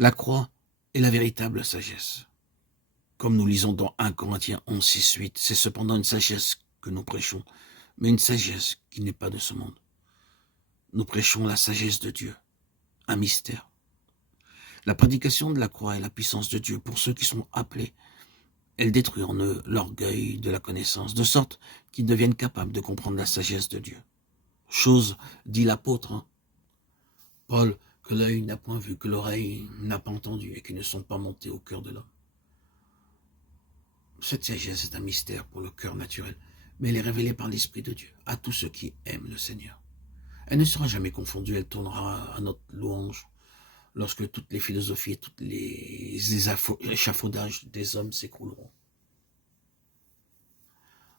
La croix est la véritable sagesse. Comme nous lisons dans 1 Corinthiens 11, 6, 8, c'est cependant une sagesse que nous prêchons, mais une sagesse qui n'est pas de ce monde. Nous prêchons la sagesse de Dieu, un mystère. La prédication de la croix est la puissance de Dieu pour ceux qui sont appelés. Elle détruit en eux l'orgueil de la connaissance, de sorte qu'ils deviennent capables de comprendre la sagesse de Dieu. Chose, dit l'apôtre, Paul, que l'œil n'a point vu, que l'oreille n'a pas entendu et qui ne sont pas montés au cœur de l'homme. Cette sagesse est un mystère pour le cœur naturel, mais elle est révélée par l'Esprit de Dieu à tous ceux qui aiment le Seigneur. Elle ne sera jamais confondue, elle tournera à notre louange lorsque toutes les philosophies et tous les échafaudages des hommes s'écrouleront.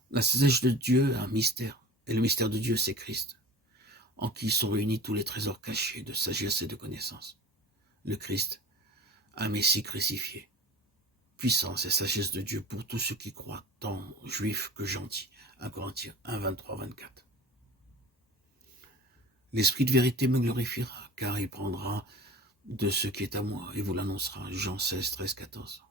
La sagesse de Dieu est un mystère, et le mystère de Dieu, c'est Christ, en qui sont réunis tous les trésors cachés de sagesse et de connaissance. Le Christ, un Messie crucifié, puissance et sagesse de Dieu pour tous ceux qui croient, tant juifs que gentils. 1 Corinthiens 1, 23, 24. L'Esprit de vérité me glorifiera, car il prendra de ce qui est à moi et vous l'annoncera. Jean 16, 13, 14.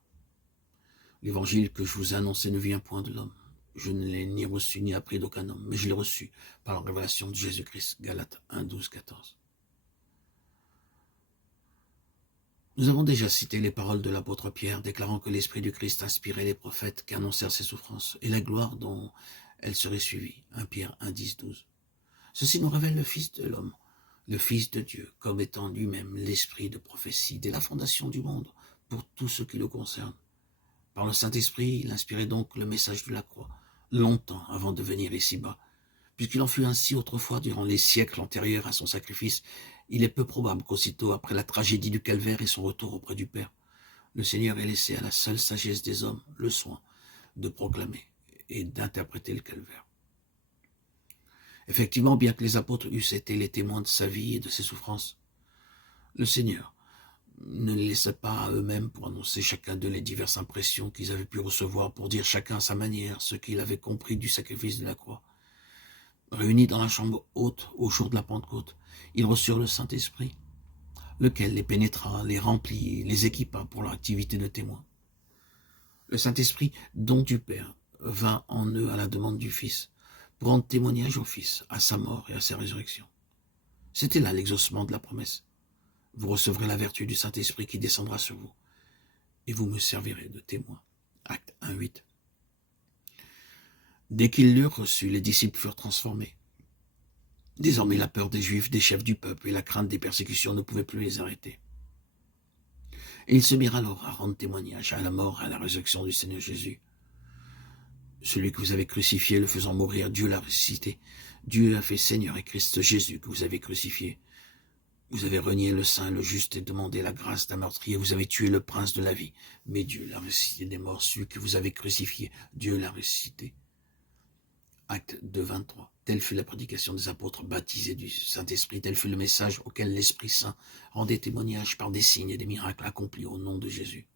L'évangile que je vous ai annoncé ne vient point de l'homme. Je ne l'ai ni reçu ni appris d'aucun homme, mais je l'ai reçu par la révélation de Jésus-Christ. Galates 1, 12, 14. Nous avons déjà cité les paroles de l'apôtre Pierre, déclarant que l'Esprit du Christ inspirait les prophètes qui annoncèrent ses souffrances et la gloire dont elles seraient suivies. 1 Pierre 1, 10, 12. Ceci nous révèle le Fils de l'homme, le Fils de Dieu, comme étant lui-même l'Esprit de prophétie dès la fondation du monde, pour tout ce qui le concerne. Par le Saint-Esprit, il inspirait donc le message de la croix, longtemps avant de venir ici-bas. Puisqu'il en fut ainsi autrefois durant les siècles antérieurs à son sacrifice, il est peu probable qu'aussitôt après la tragédie du calvaire et son retour auprès du Père, le Seigneur ait laissé à la seule sagesse des hommes le soin de proclamer et d'interpréter le calvaire. Effectivement, bien que les apôtres eussent été les témoins de sa vie et de ses souffrances, le Seigneur ne les laissa pas à eux-mêmes pour annoncer chacun d'eux les diverses impressions qu'ils avaient pu recevoir, pour dire chacun à sa manière ce qu'il avait compris du sacrifice de la croix. Réunis dans la chambre haute au jour de la Pentecôte, ils reçurent le Saint-Esprit, lequel les pénétra, les remplit et les équipa pour leur activité de témoins. Le Saint-Esprit, don du Père, vint en eux à la demande du Fils, pour rendre témoignage au Fils, à sa mort et à sa résurrection. C'était là l'exaucement de la promesse. Vous recevrez la vertu du Saint-Esprit qui descendra sur vous, et vous me servirez de témoin. Acte 1, 8. Dès qu'ils l'eurent reçu, les disciples furent transformés. Désormais, la peur des Juifs, des chefs du peuple et la crainte des persécutions ne pouvaient plus les arrêter. Et ils se mirent alors à rendre témoignage à la mort et à la résurrection du Seigneur Jésus. Celui que vous avez crucifié, le faisant mourir, Dieu l'a ressuscité. Dieu a fait Seigneur et Christ Jésus que vous avez crucifié. Vous avez renié le saint, le juste et demandé la grâce d'un meurtrier. Vous avez tué le prince de la vie. Mais Dieu l'a ressuscité des morts. Celui que vous avez crucifié, Dieu l'a ressuscité. Acte 2, 23. Telle fut la prédication des apôtres baptisés du Saint-Esprit. Tel fut le message auquel l'Esprit Saint rendait témoignage par des signes et des miracles accomplis au nom de Jésus.